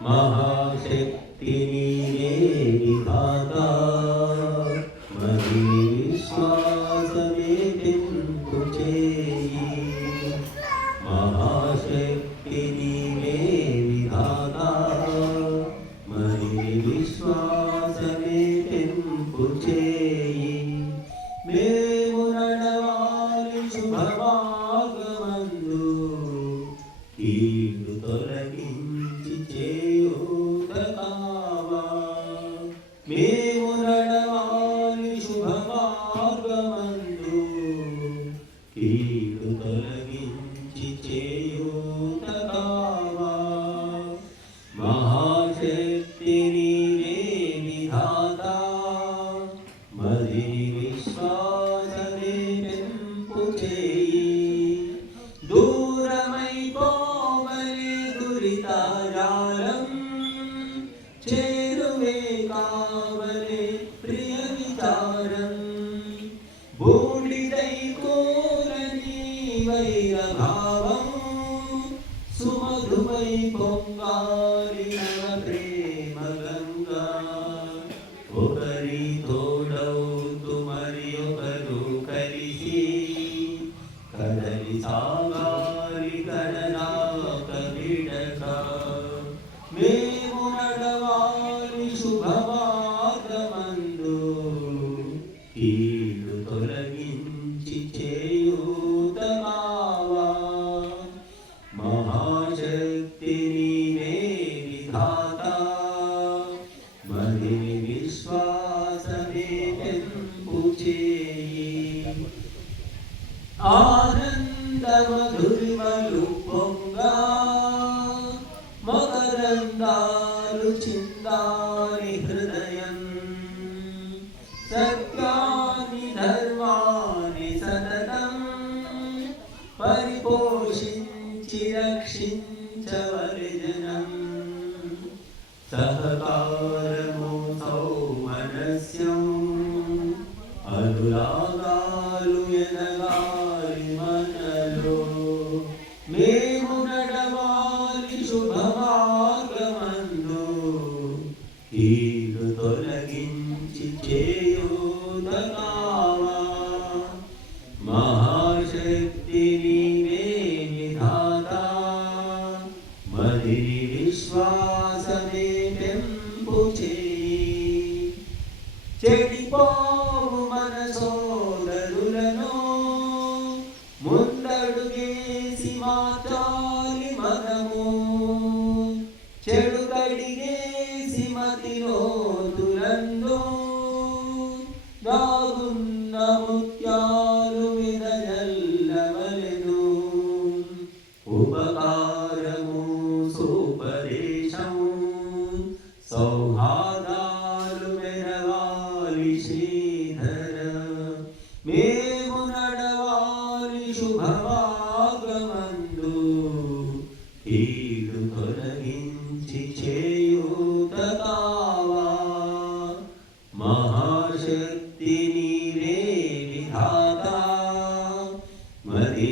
महाशक्ति नीरे विधाता मही विश्वास में तिंतु चेयी महाशक्ति नीरे विधाता मही विश्वास में तिंतु चेयी మేము నడవాలి శుభమార్గమందు కీడు తొలగించి చేయూత కావా మేము నడవాలి శుభమార్గమందు కీడు తొలగించి చేయూత కావా మహాశక్తి నీవే విధాతా మది విశ్వాసమే పెంపు చేయి దూరమైపోవలే దురితాజాలం చేరువే కావలే ప్రియ విచారం బూడిదై కోరని వైరభావం సుమధుమై పొంగాలి నవ ప్రేమ గంగా ఒకరి తోడవుతూ మరి ఒకరు కలిసి కదలి సాగాలి కడనాక విడక మేము నడవాలి శుభమార్గమందు కీడు తొలగించి చేయూత కావా మహాశక్తి నీవే విధాతా మది విశ్వాసమే పెంపు చేయి ఆనంద మధురిమలు పొంగా మకరందాలు చిందాని హృదయం సత్యాని ధర్మాని సతతం పరిపోషించి రక్షించవరి జనం సహకారము సౌమనస్యం అనురాగాలు ఎనగాలి మనలో మేము నడవాలి శుభమార్గమందు కీడు తొలగించి చేయూత కావా మహాశక్తి నీవే విధాతా మది విశ్వాసమే పెంపు చేయి చెడిపోవు మన సోదరులను ముందడుగేసి మార్చాలి మనము చెడు కడిగేసి మతిలోతులందు దాగున్న ముత్యాలు విరజల్లవలెను ఉపకారము సుపదేశము సౌహార్దాలు మెరవాలి శ్రీధర మేము నడవాలి శుభమార్గమందు కీడు తొలగించి చేయూత కావా మహాశక్తి నీవే విధాతా మది